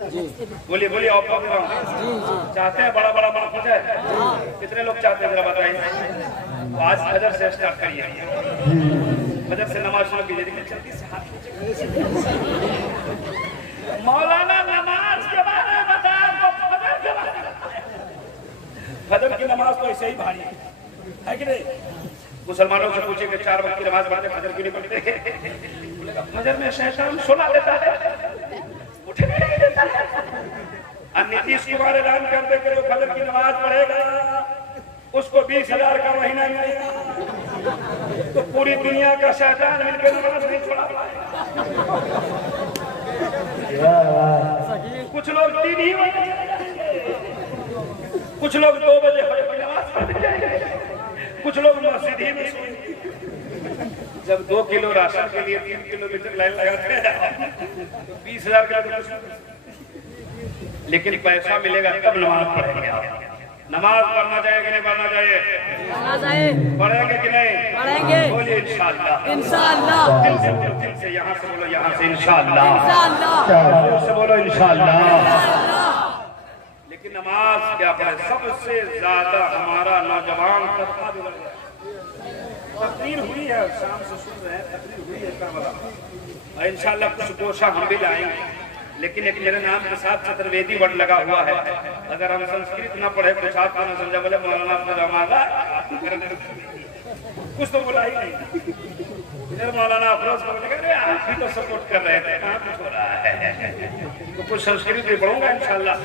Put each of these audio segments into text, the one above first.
बोलिए बोलिए आप चाहते हैं बड़ा बड़ा माफ हो जाए? कितने लोग चाहते हैं जरा बताइए। तो आज फजर से स्टार्ट करिए, फजर से नमाज शुरू कीजिए। देखिए जल्दी से हाथ मौलाना नमाज के बारे में बताया तो फजर के बारे में। फजर की नमाज तो ऐसे ही भारी है कि नहीं? मुसलमानों से पूछे कि 4 वक्त की नमाज पढ़ते फजर क्यों नहीं पढ़ते? फजर में शैतान सुला देता है, उठे नहीं देता है। नीतीश कुमार ऐलान कर दे कि जो फजर की नमाज पढ़ेगा उसको 20,000 का महीना मिलेगा, तो पूरी दुनिया का शैतान मिलकर नमाज नहीं छोड़ा पाएगा। कुछ लोग 3 ही बजे, कुछ लोग 2 बजे फजर की नमाज पढ़ने जाएंगे, कुछ लोग मस्जिद ही में सोएंगे। जब 2 किलो राशन के लिए 3 किलोमीटर लाइन लगाते हैं तो 20,000 का कुछ, लेकिन पैसा मिलेगा तब नमाज पढ़ेंगे आप। नमाज पढ़ना चाहिए कि नहीं पढ़ना चाहिए? पढ़ेंगे कि नहीं? पढ़ेंगे। बोलिए इंशाअल्लाह। इंशाअल्लाह। दिल से यहाँ से बोलो, यहाँ से इंशाअल्लाह। इंशाअल्लाह से बोलो इंशाअल्लाह। लेकिन नमाज क्या पढ़े? सबसे ज्यादा हमारा नौजवान तबका बिगड़ गया। तकरीर हुई है, शाम से सुन रहे हैं, तकरीर हुई है करबला, और इंशाअल्लाह कुछ गोशा हम भी लाएंगे। लेकिन एक मेरे नाम के साथ चतुर्वेदी वर्ड लगा हुआ है। अगर हम संस्कृत ना पढ़े, कुछ आप ना समझा, बोले मौलाना कुछ तो बोला ही नहीं। इधर मौलाना अफरोज को बोले आप भी तो सपोर्ट कर रहे थे, कहाँ कुछ हो रहा है? तो कुछ संस्कृत भी पढ़ूंगा इंशाअल्लाह।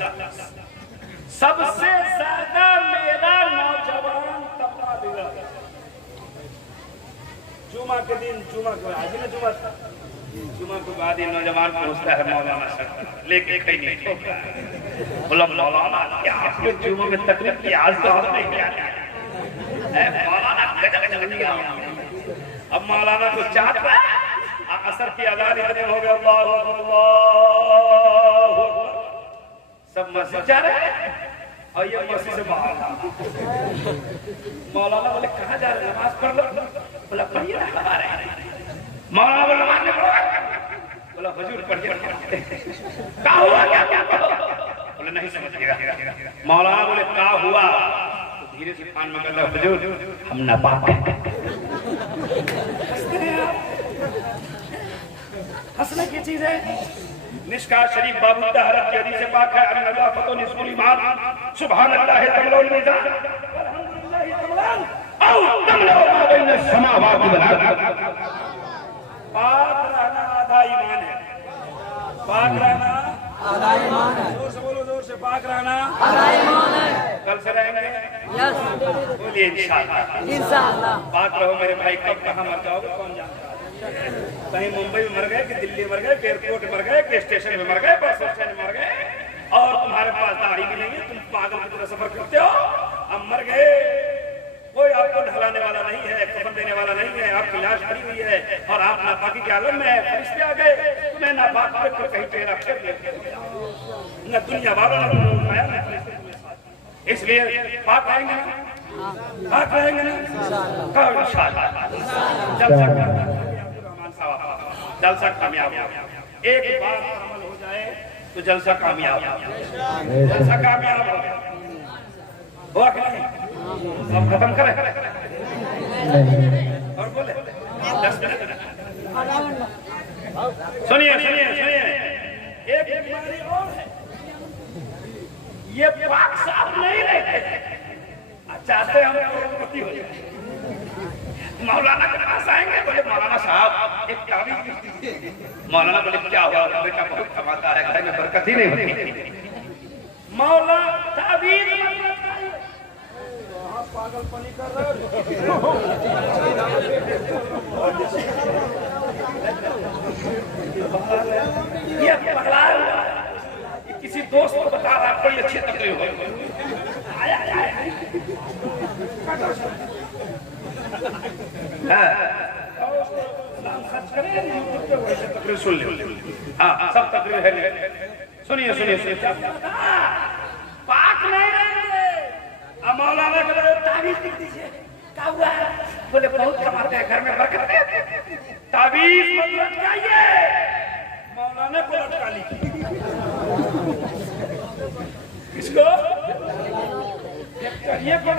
सबसे ज्यादा मेरा नौजवान तबका बिगड़ा जुमा के दिन, जुमा के आज ना जुमा के बाद ये नौजवान पहुंचता है मौलाना सर लेके कहीं नहीं ठोकता है। बोला मौलाना क्या आपके जुमा में तकलीफ की? आज तो आपने क्या किया? मौलाना गजब किया। अब मौलाना को चाहता है असर की अजान इतने हो गए, अल्लाह सब मस्जिद जा रहे हैं और ये मस्जिद से बाहर। मौलाना बोले कहाँ जा रहे? नमाज पढ़ लो। बोला पढ़िए ना हमारे। मौलाना बोले नमाज नहीं पढ़ो। बोला हुजूर पढ़िए। क्या हुआ? क्या क्या कहो? बोले नहीं समझ गया। मौलाना बोले क्या हुआ? तो धीरे से कान में बोला हुजूर हम नापाक हैं। हंसने की चीज है। निष्का शरीफ बाबू तहरत की हदीस पाक है, अल्लाह फतो निस्बुल ईमान सुभान अल्लाह तमलुल मीज़ान अल्हम्दुलिल्लाह तमलान औ तमलु मा बैन समावाति वल अर्द। पाक रहना आधा ईमान है। पाक रहना आधा ईमान है। जोर से बोलो, जोर से। पाक रहना आधा ईमान है। कल से रहेंगे? यस। बोलिए इंशाअल्लाह। इंशाअल्लाह। पाक रहो मेरे भाई। कब कहां मर जाओगे कौन जानता? कहीं मुंबई में मर गए कि दिल्ली मर गए कि एयरपोर्ट मर गए कि स्टेशन में मर गए, बस स्टैंड में मर गए, और तुम्हारे पास दाढ़ी भी नहीं है, तुम पागल की तरह सफर करते हो। अब मर गए, कोई आपको ढलाने वाला नहीं है, कफन देने वाला नहीं है, आपकी लाश पड़ी हुई है और आप नापाकी के आलम में है। फरिश्ते आ गए, तुम्हें नापाक करके कहीं चेहरा फेर दिया, न दुनिया वालों ने तुम्हें उठाया न फरिश्ते तुम्हें साथ। इसलिए पाक रहेंगे ना? पाक रहेंगे ना? इंशाअल्लाह। जलसा कामयाब हो। एक बार अमल हो जाए तो जलसा कामयाब हो। जलसा कामयाब हो हुआ कि नहीं? अब खत्म करें और बोले 10 मिनट। सुनिए सुनिए सुनिए, एक बीमारी और है। ये पाक साफ नहीं रहते, चाहते हम करोड़पति हो जाए। मौलाना के पास आएंगे, बोले मौलाना साहब एक तावीज़ दीजिए। मौलाना बोले क्या हुआ? बेटा बहुत कमाता है, घर में बरकत ही नहीं होती। मौला तावीज़ पागलपनी कर रहे हो। ये पगला हुआ, किसी दोस्त को बता रहा कोई अच्छी तकलीफ हो। आया आया तकरीर सुन ले। हाँ सब तकरीर है। सुनिए सुनिए सुनिए। पाक नहीं रहेंगे। मौलाना को ताबीज लिख दीजिए। क्या हुआ? बोले बहुत कमाते हैं, घर में बरकत है। ताबीज मत लटकाइए, मौलाना को लटका लीजिए। किसको चाहिए कौन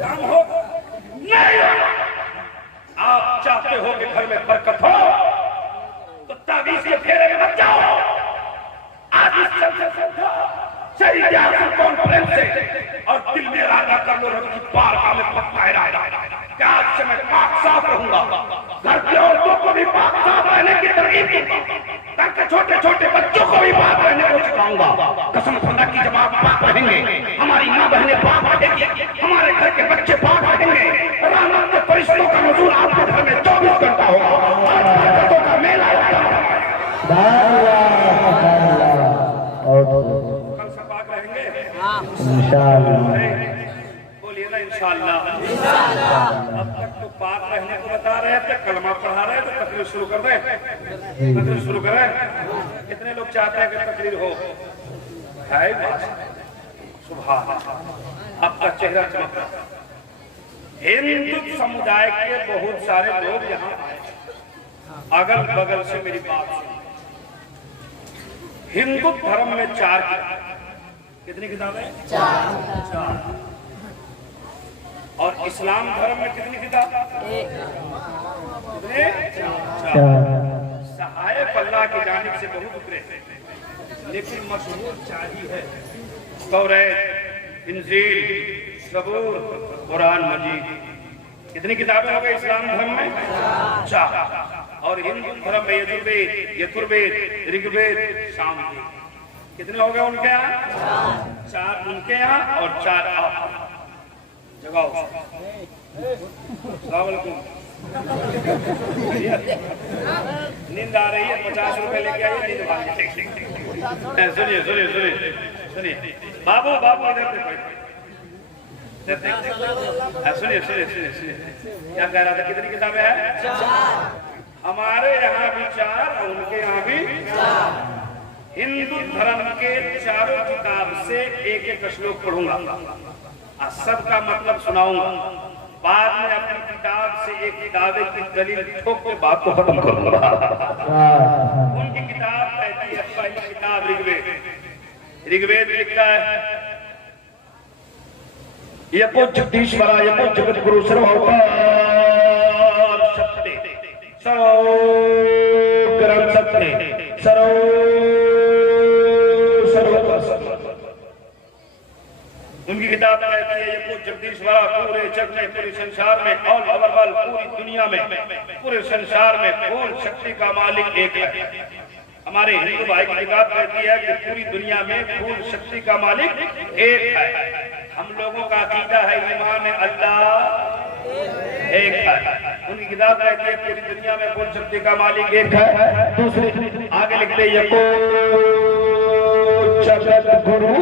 काम हो नहीं हो। आप चाहते हो कि घर में बरकत हो तो ताबीज के फेरे में मत जाओ। आज इस सही कॉन्फ्रेंस से और दिल में इरादा कर लो रब की बारगाह में पक्का इरादा कि आज से मैं पाक साफ रहूंगा। घर की औरतों को भी पाक साफ रहने की तरकीब दूंगा। घर के छोटे छोटे बच्चों को भी पाक रहने को सिखाऊंगा। कसम खुदा की जब आप पाक रहेंगे हमारी माँ बहनें पाक रहेंगी, हमारे घर के बच्चे पाक रहेंगे। रहमत के फरिश्तों का नज़ूल आपके घर में 24 घंटा होगा और बरकतों का मेला होगा। कल से पाक रहेंगे इंशाअल्लाह। बोलिए ना इंशाअल्लाह। अब तक तो पाक रहने को बता रहे थे, कलमा पढ़ा रहे थे, तकरीर शुरू कर दें। तकरीर शुरू करें। कितने लोग चाहते हैं कि तकरीर हो? है सुभान अल्लाह, आपका चेहरा चमक रहा है। हिंदू समुदाय के बहुत सारे लोग यहाँ अगल बगल से मेरी बात सुनी। हिंदू धर्म में 4 कितनी किताबें? 4। और इस्लाम धर्म में कितनी किताब? 4। सहायक अल्लाह की जानिब से बहुत उतरे, लेकिन मशहूर 4 ही है। तौरात, इंजील, ज़बूर, कुरान मजीद। कितनी किताबें हो गई इस्लाम धर्म में? 4। और हिंदू धर्म में यजुर्वेद, ऋग्वेद, सामवेद। कितने हो गए उनके यहाँ? 4 उनके यहाँ और 4 आप। जगाओ। अस्सलाम वालेकुम। नींद आ रही है? 50 रुपए लेके आइए, नींद भाग। सुनिए सुनिए सुनिए सुनिए बाबू बाबू इधर सुनिए सुनिए सुनिए सुनिए क्या कह रहा था? कितनी किताबें हैं? 4। हमारे यहाँ भी 4 और उनके यहाँ भी 4। हिंदू धर्म के 4 किताब से एक श्लोक पढ़ूंगा और सबका मतलब सुनाऊंगा। बाद में अपनी किताब से एक दावे की दलील ठोक के बात को खत्म करूंगा। उनकी किताब कहती है, पहली किताब ऋग्वेद। ऋग्वेद लिखता है, यको जगदीश्वरा यको जगत गुरु सर्वभूतां सत्ते सर्व ग्रंथ सत्ते उनकी किताब कहती है, यको जगदीश्वरा पूरे जग में, पूरे संसार में, ऑल ओवर वर्ल्ड, पूरी दुनिया में, पूरे संसार में पूर्ण शक्ति का मालिक एक है। हमारे हिंदू भाई की किताब कहती है कि पूरी दुनिया में पूर्ण शक्ति का मालिक एक है। हम लोगों का अकीदा है, ईमान है, अल्लाह एक है। उनकी किताब कहती है पूरी दुनिया में पूर्ण शक्ति का मालिक एक है। दूसरे आगे लिखते यको जगत गुरु,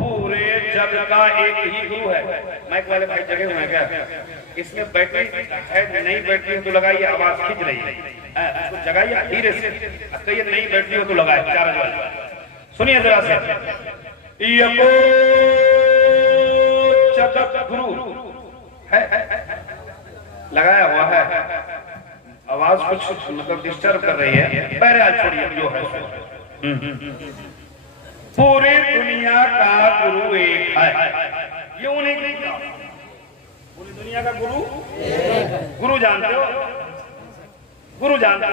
पूरे जग का एक ही गुरु है। माइक वाले भाई जगह हुए क्या? इसमें बैटरी है, नहीं बैटरी हो तो लगाइए, आवाज खींच रही है, उसको जगाइए धीरे से। कहिए नहीं बैटरी हो तो लगाए, चार्ज वाले। सुनिए जरा से, यको जगत गुरु है, लगाया हुआ है। आवाज कुछ मतलब डिस्टर्ब कर रही है, बहरहाल छोड़िए जो है। पूरी दुनिया का गुरु एक है। ये उन्हीं की पूरी दुनिया का गुरु गुरु जानते हो? गुरु जानते हो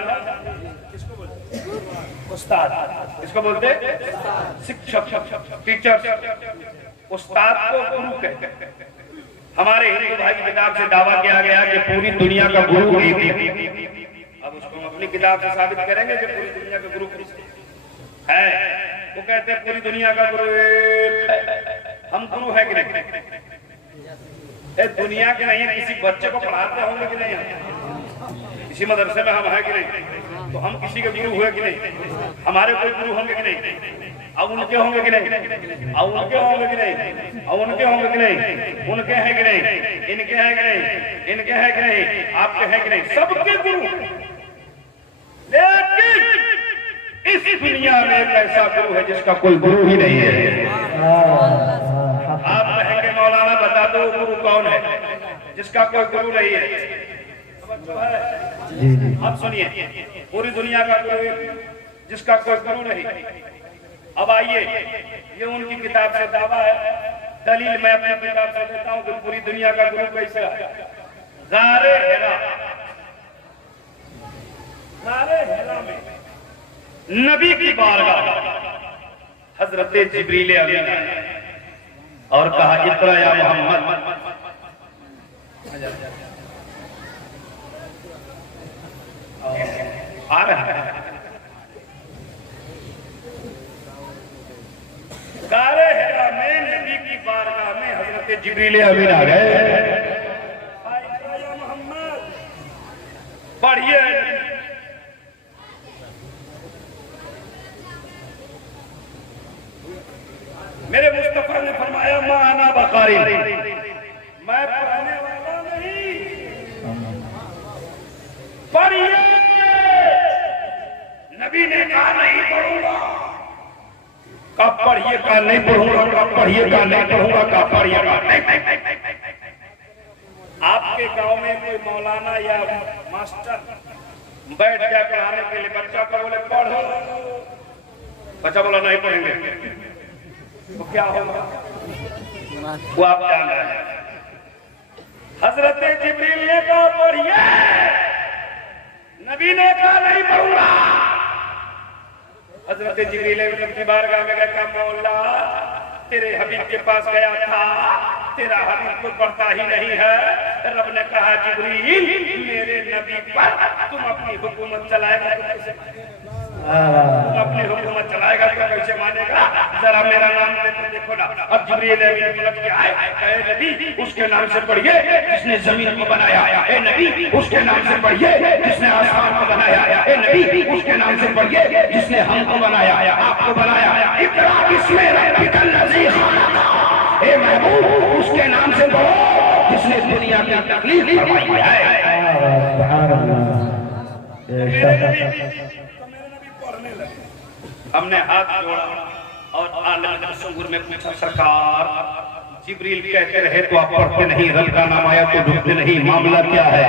किसको बोलते? उस्ताद। किसको बोलते? शिक्षक, टीचर। उस्ताद को गुरु कहते हैं। हमारे हिंदू भाई की किताब से दावा किया गया कि पूरी दुनिया का गुरु एक है। अब उसको हम अपनी किताब से साबित करेंगे कि पूरी दुनिया का गुरु है। वो कहते हैं पूरी दुनिया का गुरु एक है। हम गुरु है कि नहीं? दुनिया के नहीं, किसी बच्चे को पढ़ाते होंगे कि नहीं? किसी मदरसे में हम है कि नहीं? तो हम किसी के गुरु हुए कि नहीं? हमारे कोई गुरु होंगे कि नहीं? अब उनके होंगे कि नहीं? अब उनके होंगे कि नहीं? अब उनके होंगे कि नहीं? उनके हैं कि नहीं? इनके हैं कि नहीं? इनके हैं कि नहीं? आपके हैं कि नहीं? सबके गुरु। लेकिन इस दुनिया में एक ऐसा गुरु है जिसका कोई गुरु ही नहीं है। आप कहेंगे मौलाना बता दो गुरु कौन है जिसका कोई गुरु नहीं है? अब सुनिए, पूरी दुनिया का गुरु जिसका कोई गुरु नहीं। अब आइए ये उनकी किताब से दावा है। दलील मैं अपनी किताब से देता हूँ कि पूरी दुनिया का गुरु कैसे है। गारे हेरा में नबी की बारगाह हजरत जिब्रील अमीन और कहा इक़रा या मोहम्मद। आ रहा है गारे हेरा में नबी की बारगाह में हजरत जिब्रील अमीन आ गए। मोहम्मद पढ़िए। मेरे मुस्तफा ने फरमाया माना बकारी, मैं पढ़ने वाला नहीं। पढ़िए। नबी ने कहा नहीं पढ़ूंगा। कब पढ़िए का नहीं पढ़ूंगा, कब पढ़िए का नहीं पढ़ूंगा, कब पढ़िए का नहीं। आपके गांव में कोई मौलाना या मास्टर बैठ जाए पढ़ाने के लिए, बच्चा को बोले पढ़ो, बच्चा बोला नहीं पढ़ेंगे, तो क्या होगा? वो आप जान रहे हैं। हजरत जिब्रील ने कहा पढ़िए, नबी ने कहा नहीं पढ़ूंगा। हजरत जिब्रील की बारगाह में गया, मौला तेरे हबीब के पास गया था, तेरा हबीब तो पढ़ता ही नहीं है। रब ने कहा जिब्रील मेरे नबी पर तुम अपनी हुकूमत चलाएगा तो कैसे अपनी हुकूमत चलाएगा तो कैसे मानेगा? जरा मेरा नाम ले तो देखो ना। अब जिब्रील पलट के आए, कहे नबी उसके नाम से पढ़िए जिसने जमीन को बनाया, ए नबी उसके नाम से पढ़िए जिसने आसमान को बनाया, ए नबी उसके नाम से पढ़िए जिसने हमको बनाया, आपको बनाया। इक़रा बिस्मि रब्बिकल लज़ी खलक़, ए महबूब उसके नाम से पढ़ो जिसने दुनिया की तकलीफ फरमाई है। हमने हाथ जोड़ा और आलम तसव्वुर में पूछा, सरकार जिब्रील कहते रहे तो आप पढ़ते नहीं, रब का नाम आया तो ढूंढते नहीं, मामला क्या है?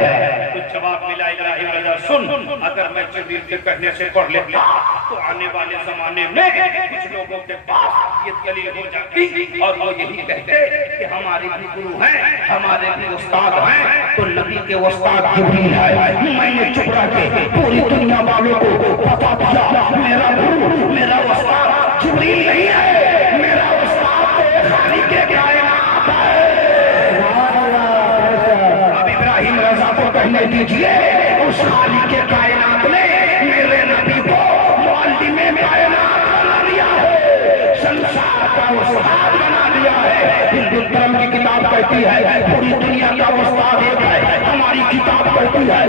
तो जवाब मिला इब्राहिम रजा सुन, अगर मैं जिब्रील के कहने से पढ़ लेता तो आने वाले जमाने में कुछ लोगों के पास ये दलील हो जाती और वो यही कहते कि हमारे भी गुरु हैं, हमारे भी उस्ताद हैं, तो नबी के उस्ताद जिब्रील है। मैंने चुप रह के पूरी दुनिया वालों को बता दिया मेरा गुरु मेरा उस्ताद जिब्रील नहीं है, मेरा उस्ताद तो खालिक के कायनात है। अब इब्राहिम रजा को कहने दीजिए, उस खालिक के कायनात ने मेरे नबी को मुअल्लिमे कायनात बना दिया है, संसार का उस्ताद बना दिया है। हिंदू धर्म की किताब कहती है पूरी दुनिया का उस्ताद एक है, हमारी किताब कहती है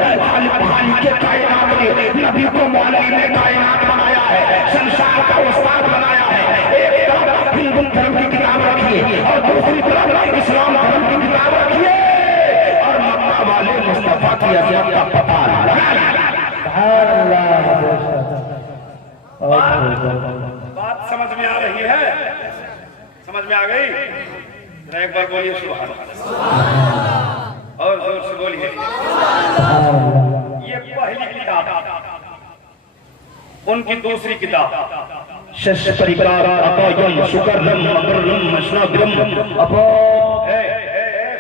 खालिक के कायनात ने नबी को मुअल्लिमे कायनात बनाया है, संसार का उस्ताद बनाया है। एक तरफ हिंदू धर्म की किताब रखिए और दूसरी तरफ इस्लाम धर्म की किताब रखिए और मक्का वाले मुस्तफा की अज़मत का पता लगाइए। बात समझ में आ रही है? समझ में आ गई? एक बार बोलिए सुभान अल्लाह और जोर से बोलिए। ये पहली किताब। उनकी दूसरी किताब शस्त्रिकार अतयम सुकरम मकरम मशनगरम अपो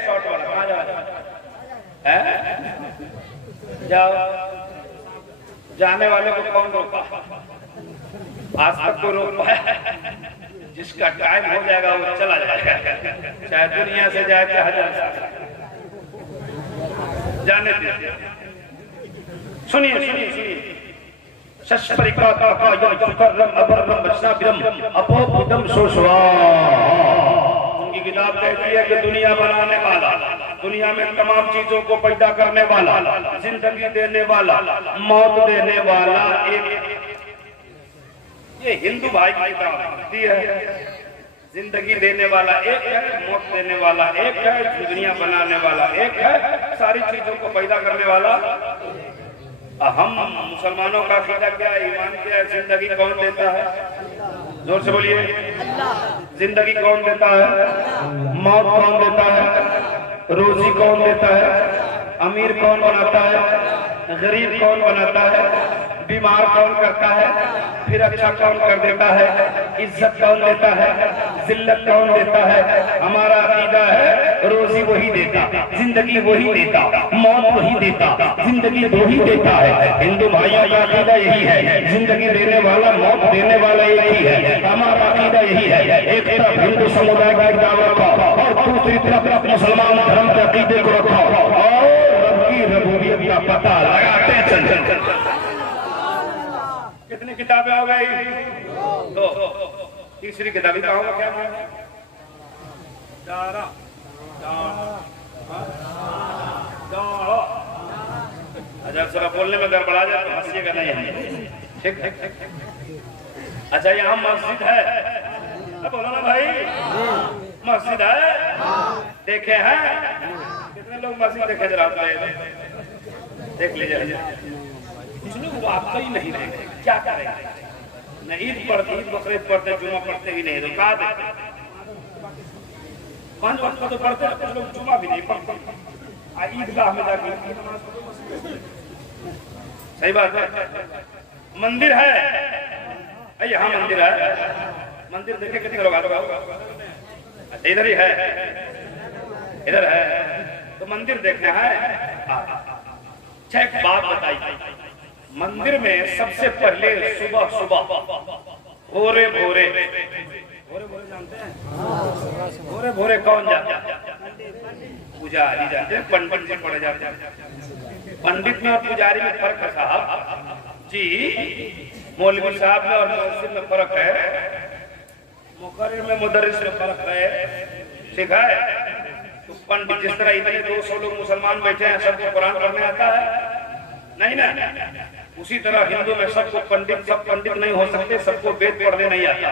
शॉर्ट वाला कहां जा रहा है? जाओ, जाने वाले को कौन रोका? आज तक को रोक पाया? जिसका टाइम हो जाएगा वो चला जाएगा, चाहे दुनिया से जाए चाहे हजार से जाने दीजिए। सुनिए सुनिए सुनिए। उनकी किताब कहती है कि दुनिया बनाने वाला, दुनिया में तमाम चीजों को पैदा करने वाला, जिंदगी देने वाला, मौत देने वाला एक, ये हिंदू भाई की किताब कहती है। जिंदगी देने वाला एक है, मौत देने वाला एक है, दुनिया बनाने वाला एक है, सारी चीजों को पैदा करने वाला। हम मुसलमानों का अकीदा क्या है, ईमान क्या है? जिंदगी कौन देता है? जोर से बोलिए। जिंदगी कौन देता है? मौत कौन देता है? रोजी कौन देता है? अमीर कौन बनाता है? गरीब कौन बनाता है? बीमार कौन करता है? फिर अच्छा कौन कर देता है? इज्जत कौन देता है? जिल्लत कौन देता है? हमारा अकीदा है रोजी वही देता, जिंदगी वही देता, मौत वही देता, जिंदगी दो ही देता है। हिंदू भाइयों का अकीदा यही है, जिंदगी देने वाला मौत देने वाला एक ही है। हमारा अकीदा यही है, एक तरफ हिंदू समुदाय का दावा रखो और दूसरी तरफ मुसलमान धर्म के अकीदे को रखो और रब की रबूबियत का पता लगाते चल। कितनी किताबें हो गई? दो। तीसरी किताबी कहाँ होगा? क्या नाम है? अच्छा जरा बोलने में गड़बड़ा जाए तो हंसिएगा नहीं हमें, ठीक है? अच्छा यहाँ मस्जिद है, बोलो ना भाई, मस्जिद है, देखे हैं? कितने लोग मस्जिद देखे जरा देख लीजिए। कुछ लोग आपका ही नहीं देखे, क्या करेंगे? न ईद पढ़ते, ईद बकरीद पढ़ते, जुमा पढ़ते ही नहीं, तो कहा देते 5 वक्त तो पढ़ते, कुछ लोग जुमा भी नहीं पढ़ते, ईदगाह में जाके। सही बात है। मंदिर है, यहाँ मंदिर है, मंदिर देखे कितने लोग आते हैं? इधर ही है, इधर है, तो मंदिर देखना है। अच्छा एक बात बताइए, मंदिर में सबसे पहले सुबह सुबह भोरे भोरे जानते हैं? भोरे भोरे कौन जाता है? पुजारी जाते हैं, पंडित जी पढ़े जाते हैं। पंडित में और पुजारी में फर्क है साहब जी, मौलवी साहब में और मुअज्जिन में फर्क है, मुकर्रिर में मुदर्रिस में फर्क है, ठीक है? तो पंडित जिस तरह इतने 200 लोग मुसलमान बैठे हैं, सबको कुरान पढ़ने आता है? नहीं ना। उसी तरह हिंदू में सबको पंडित, सब पंडित नहीं हो सकते, सबको वेद पढ़ने नहीं आता।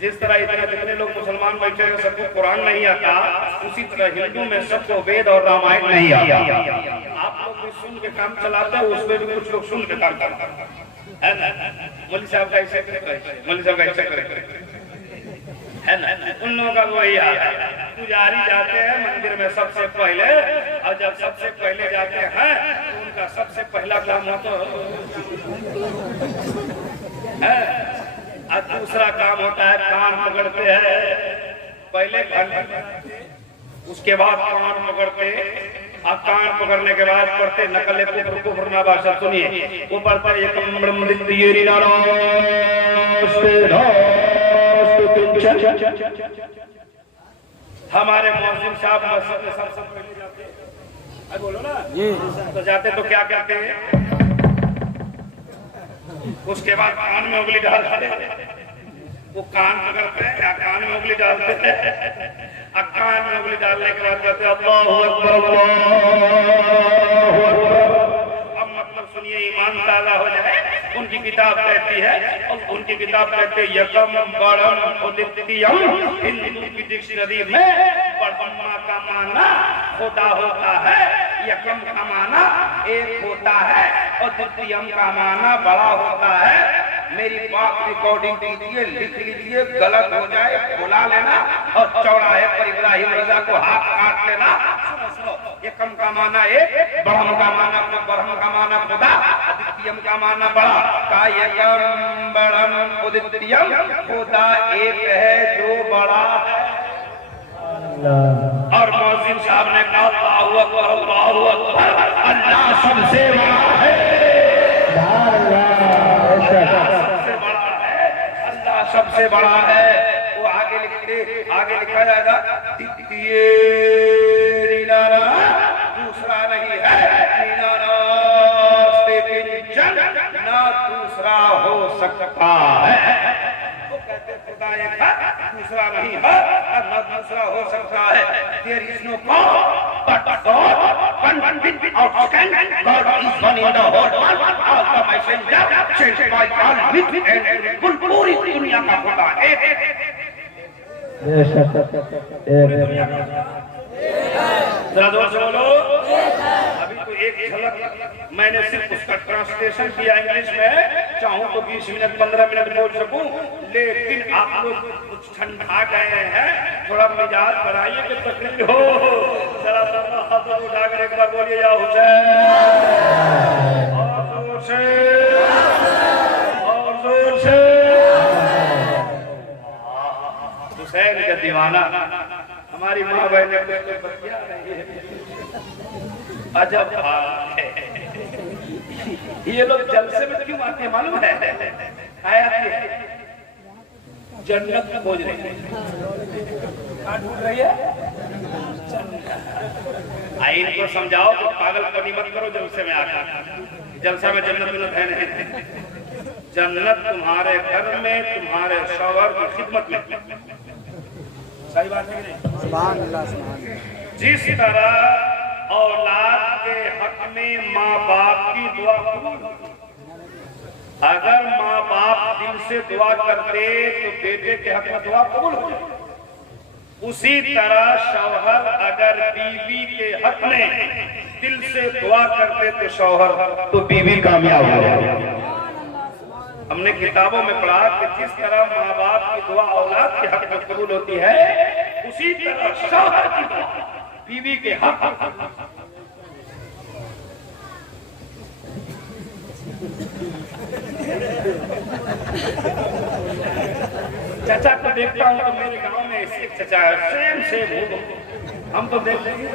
जिस तरह इतने जितने लोग मुसलमान बैठे हैं सबको कुरान नहीं आता, उसी तरह हिंदू में सबको वेद और रामायण नहीं आता। आप लोग भी सुन के काम चलाते हैं, उसमें भी कुछ लोग सुन के काम करते हैं ना। मौलवी साहब का ऐसे करे, मौलवी साहब का ऐसे करे, है ना? उन लोगों का वही हाल है। पुजारी जाते हैं मंदिर में सबसे पहले, और जब सबसे पहले जाते हैं तो उनका सबसे पहला काम होता है, और दूसरा काम होता है कान पकड़ते हैं। पहले घंटे, उसके बाद कान पकड़ते, और कान पकड़ने के बाद पढ़ते नकले कुफ्र ना भाषा। सुनिए वो पढ़ते हमारे मौलवी साहब मस्जिद में सबसे पहले जाते हैं, बोलो ना जी, तो जाते तो क्या कहते हैं? उसके बाद कान में उंगली डालते हैं, वो कान पकड़ते हैं या कान में उंगली डालते हैं, और कान में उंगली डालने के बाद कहते हैं अल्लाहु अकबर, अल्लाहु अकबर। अब मतलब सुनिए, ईमान ताज़ा हो जाए। उनकी किताब कहती है, और उनकी किताब कहते हैं यकम बड़म उदित्यम। हिंदू की डिक्शनरी में बड़म्मा का माना खुदा होता है, यकम का माना एक होता है, और द्वितीयम का माना बड़ा होता है। मेरी बात रिकॉर्डिंग कीजिए, लिख लीजिए, गलत हो जाए बुला लेना, और चौराहे पर इब्राहिम रजा को हाथ काट लेना। एकम का माना एक, ब्रह्म का माना खुदा, द्वितीयम का माना बड़ा। का एकम ब्रह्म द्वितीयम, खुदा एक है जो बड़ा है। और मौलवी साहब ने कहा अल्लाहु अकबर, अल्लाहु अकबर, अल्लाह सबसे बड़ा है, अल्लाह सबसे बड़ा है। वो आगे लिखते, आगे लिखा जाएगा दूसरा नहीं है, ना दूसरा हो सकता है। वो कहते खुदा एक है, दूसरा नहीं है, ना दूसरा हो सकता है। There is no God but God, one outstanding God is one in the whole world, all the messenger sent by God with and पूरी दुनिया का खुदा एक। जरा जोर से बोलो। अभी तो एक झलक मैंने सिर्फ उसका ट्रांसलेशन किया इंग्लिश में, चाहूं तो 20 मिनट 15 मिनट बोल सकूं, लेकिन आप लोग कुछ ठंडा गए हैं, थोड़ा मिजाज बनाइए कि तकलीफ हो। जरा हाथ उठाकर एक बार बोलिए या हुसैन, और जोर से, और जोर से। हुसैन का दीवाना। हमारी माँ बहन बतिया रही है, अजब बात है। ये लोग जलसे में क्यों आते हैं मालूम है? आया जन्नत खोज रहे हैं। कहाँ ढूंढ रही है? आई इनको समझाओ तो पागलपनी मत करो जलसे में आकर। जलसा में जन्नत है नहीं। जन्नत तुम्हारे घर में, तुम्हारे शौहर की खिदमत में। सही बात है कि नहीं? जिस तरह औलाद के हक में माँ बाप की दुआ, अगर माँ बाप दिल से दुआ करते तो बेटे के हक में दुआ कबूल हो जाए। उसी तरह शौहर अगर बीवी के हक में दिल से दुआ करते तो शौहर तो बीवी कामयाब हो जाए। हमने किताबों में पढ़ा कि जिस तरह माँ बाप की दुआ औलाद के हक में कबूल होती है, उसी तरह शौहर की दुआ बीवी के हक। चाचा को देखता हूँ तो मेरे गांव में ऐसे चाचा है, सेम हम तो देखते हैं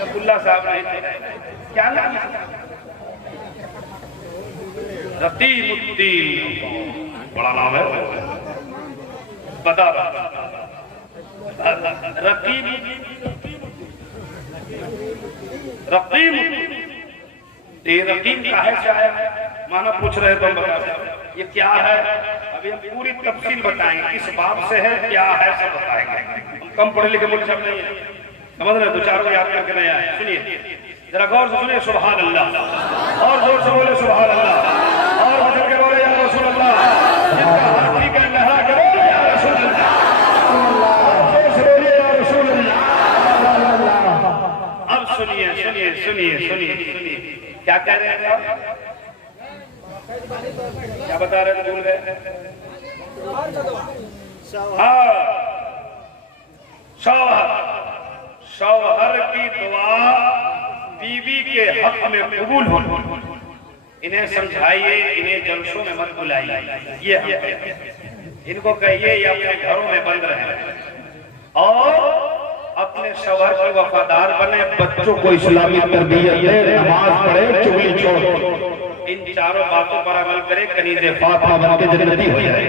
अब्दुल्ला साहब नहीं थे, क्या नाम है? रकीमुद्दीन, बड़ा नाम है, बता रकीम रकीम काहे से आया? माना पूछ रहे तो हम बता दें ये क्या है। अभी हम पूरी तफसील बताएंगे, किस बात से है, क्या है, सब बताएंगे। हम कम पढ़े लिखे मुल्क सब नहीं है, समझ रहे? दो चार को याद करके नहीं आए। सुनिए जरा गौर से सुनिए, सुभान अल्लाह, और जोर से बोले सुभान अल्लाह, और बचल के बोले या रसूल अल्लाह, जिसका हाथ ठीक है लहरा के बोले या रसूल अल्लाह, जोर से बोले या रसूल अल्लाह। अब सुनिए सुनिए सुनिए सुनिए सुनिए क्या कह रहे हैं आप? क्या बता रहे थे, भूल गए? हाँ, शौहर की दुआ बीवी के हक में कबूल हो। इन्हें समझाइए, इन्हें जलसों में मत बुलाइए। ये इनको कहिए ये अपने घरों में बंद रहे और अपने शौहर के वफादार बने, बच्चों को इस्लामी तरबियत दे, नमाज पढ़े, चुगली छोड़। इन चारों बातों पर अमल करे, कनीज़े फातिमा बन के जन्नती हो जाए।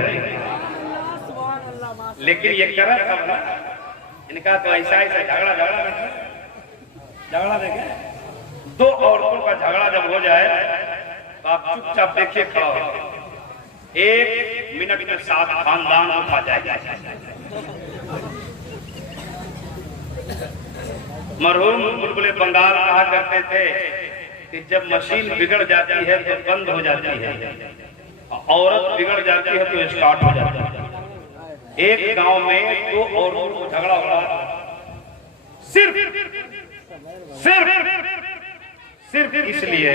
लेकिन ये करें कब ना? इनका तो ऐसा झगड़ा देखे, दो औरतों का झगड़ा जब हो जाए तो आप चुपचाप देखिए, खड़ा हो, 1 मिनट में 7 खानदान उठा जाएगा। मरहूम बुलबुल बंगाल कहा करते थे कि जब मशीन बिगड़ जाती है तो बंद हो जाती है, औरत बिगड़ जाती है तो स्टार्ट हो जाती है। एक गांव में 2 औरतों को झगड़ा हो रहा, सिर्फ इसलिए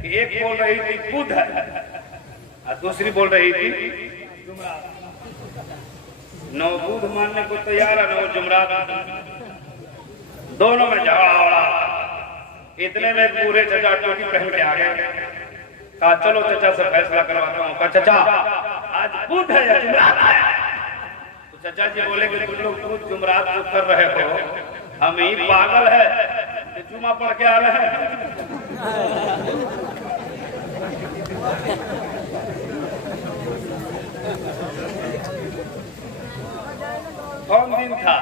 कि एक बोल रही थी बुध है और दूसरी बोल रही थी नौ बुध मानने को तैयार है, नौ जुमरात। दोनों में झगड़ा हो रहा। इतने में पूरे चचा टोपी पहन के आ गए। कहा चलो चचा से फैसला करवाता हूँ। कहा चचा आज बुध है या जुमरात है? तो चचा जी बोले कि तुम लोग बुध जुमरात जो कर रहे हो, हम ही पागल है कि जुमा पढ़ के आ रहे हैं। कौन दिन था?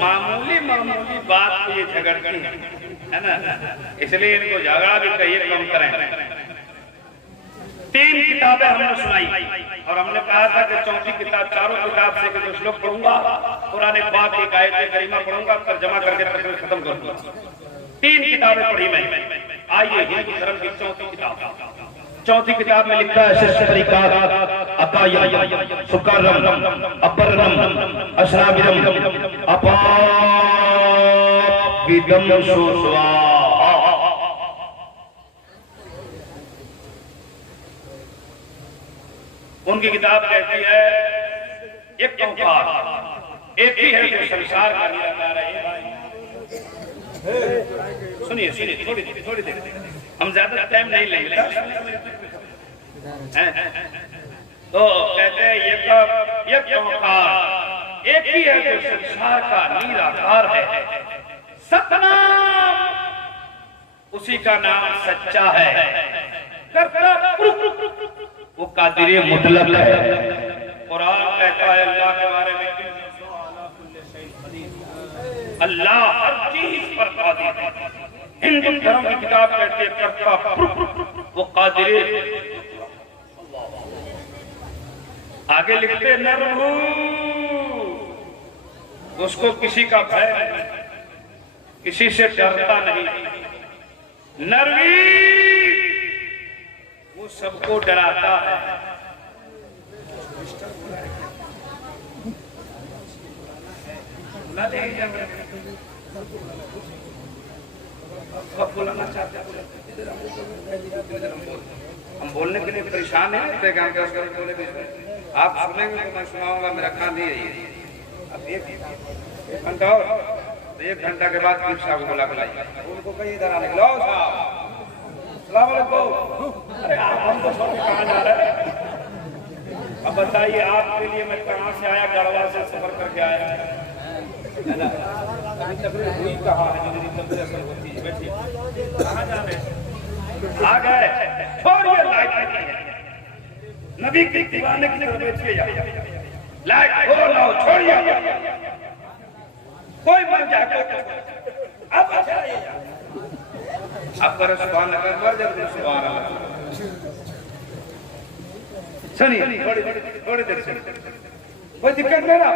मामूली बात पे ये झगड़ती है ना, इसलिए इनको झगड़ा भी कहिए कम करें। 3 किताबें हमने सुनाई और हमने कहा था कि चौथी किताब, चारों किताब से कुछ लोग पढ़ूंगा, कुरान पाक की आयत करीमा पढ़ूंगा, तर्जुमा करके तकरीर खत्म करूंगा। 3 किताबें पढ़ी मैं। आइए हिंदू धर्म की चौथी किताब में लिखा है शस्त्रिकार अकायम सुकरम अपरनम अशराबिरम अपाविदम सुस्वा। उनकी किताब कहती है एक ओंकार एक ही है जो संसार का निराकार है। सुनिए थोड़ी देर हम ज्यादा टाइम नहीं लेंगे। तो कहते हैं एक ओंकार एक ही है जो संसार का निराकार है, सतनाम उसी का नाम सच्चा है, करता वो कादिर मुतलक है। कुरान कहता है अल्लाह के बारे में, अल्लाह हर चीज पर कादिर है। हिंदू धर्म की किताब कहती है करता वो कादिर। आगे लिखते न रहू, उसको किसी का भय नहीं, किसी से डरता नहीं, नरवी वो सबको डराता है। बोलना चाहते हम बोलने के लिए परेशान है, आप सुनेंगे तो मैं सुनाऊंगा, मेरा काम ही है। अब एक घंटा और, तो 1 घंटा के बाद पीर साहब को बुला बुलाइए, उनको कहीं इधर आने लो साहब, सलाम अलैकुम। अरे आप हमको छोड़ के कहाँ जा रहे हैं? अब बताइए आपके लिए मैं कहाँ से आया, गढ़वा से सफर करके आया है ना। अभी तक हुई कहाँ है, मेरी तबीयत असर होती है। बैठिए, कहाँ जा रहे हैं? आ गए, छोड़िए लाइट नबी के दीवाने की तरफ बैठिए, लाइट छोड़ो, छोड़िए, कोई मर जाए, अब अब करो सुभान अल्लाह, मर जाए सुभान अल्लाह। सुनिए थोड़ी देर से, कोई दिक्कत नहीं ना।